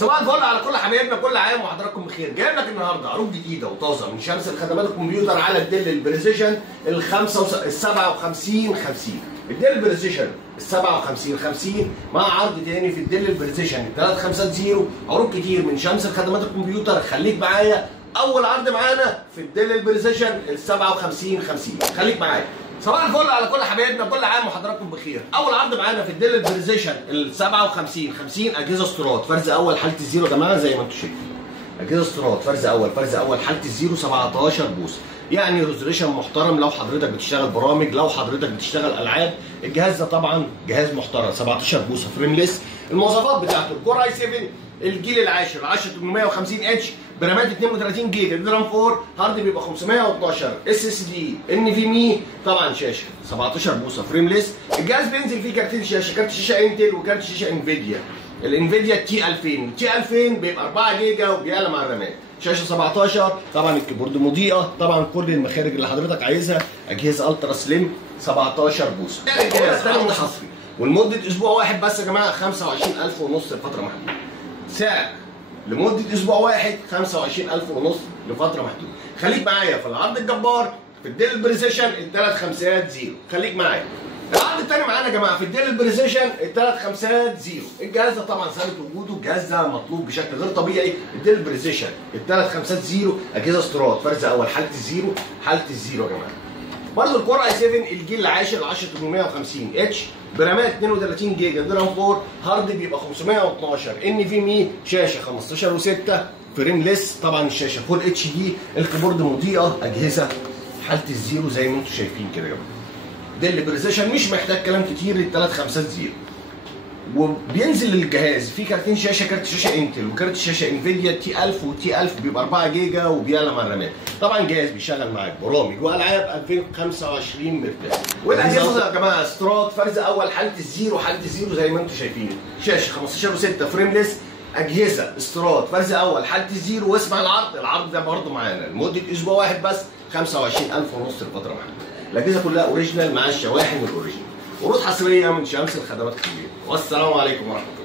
صباح الفل على كل حبايبنا، كل عام وحضراتكم بخير. جايب لك النهارده عروض جديده وطازه من شمس الخدمات الكمبيوتر على الديل البريسيشن ال 57 50. الديل البريسيشن ال 57 50 مع عرض تاني في الديل البريسيشن ال 350. عروض كتير من شمس الخدمات الكمبيوتر. خليك معايا. اول عرض معانا في الديل البريسيشن ال 57 50. خليك معايا. صباح الفل على كل حبايبنا، كل عام وحضراتكم بخير. اول عرض معانا في الديل البريسيشن ال 57 50 اجهزه استيراد فرز اول حاله الزيرو يا جماعه زي ما انتم شايفين. اجهزه استيراد فرز اول حاله الزيرو 17 بوصه، يعني ريزوليوشن محترم لو حضرتك بتشتغل برامج، لو حضرتك بتشتغل العاب. الجهاز ده طبعا جهاز محترم 17 بوصه فريمليس. المواصفات بتاعته الكور اي 7 الجيل العاشر 10850 اتش برامات 32 جيجا دي رام 4 هارد بيبقى 512 اس اس دي ان في مي. طبعا شاشه 17 بوصه فريمليس. الجهاز بينزل فيه كارتين شاشه، كارت شاشه انتل وكارت شاشه انفيديا. الانفيديا تي 2000 بيبقى 4 جيجا وبيعلى مع الرامات. شاشه 17. طبعا الكيبورد مضيئه. طبعا كل المخارج اللي حضرتك عايزها. اجهزه الترا سليم 17 بوصه. الجهاز عرض حصري ولمده اسبوع واحد بس يا جماعه 25000 ونص لفتره محدوده. سعر لمده اسبوع واحد 25000 ونص لفتره محدوده. خليك معايا في العرض الجبار في الديل البريسيشن ال 350. خليك معايا. العرض الثاني معانا يا جماعه في الديل البريسيشن ال 350. الجهاز ده طبعا ثابت وجوده، الجهاز ده مطلوب بشكل غير طبيعي. الديل البريسيشن ال 350 اجهزه استيراد فرز اول حاله الزيرو يا جماعه. برضه الكور اي 7 الجيل العاشر 10850 اتش برامات 32 جيجا دي رام 4 هارد بيبقى 512 ان في مي. شاشه 15 و6 فريم ليس. طبعا الشاشه فول اتش دي. الكيبورد مضيئه. اجهزه حاله الزيرو زي ما انتم شايفين كده يا جماعه. ديل بريسيشن مش محتاج كلام كتير لل 350. وبينزل للجهاز في كارتين شاشه، كارت شاشه انتل وكارت شاشه انفيديا تي 1000 وتي 1000 بيبقى 4 جيجا وبيعلى مع الرامات. طبعا جهاز بيشغل معاك برامج والعاب 2025 مرتاح. والاجهزه يا جماعه استيراد فرز اول حاله الزيرو زي ما انتم شايفين. شاشه 15 و6 فريمليس. اجهزه استيراد فرز اول حاله الزيرو. واسمع العرض ده برضه معانا لمده اسبوع واحد بس 25000 ونص لفتره محدوده. الاجهزه كلها اوريجينال مع الشواحن الاوريجينال. عروض حصريه من شمس الخدمات الكبيره. والسلام عليكم ورحمه الله.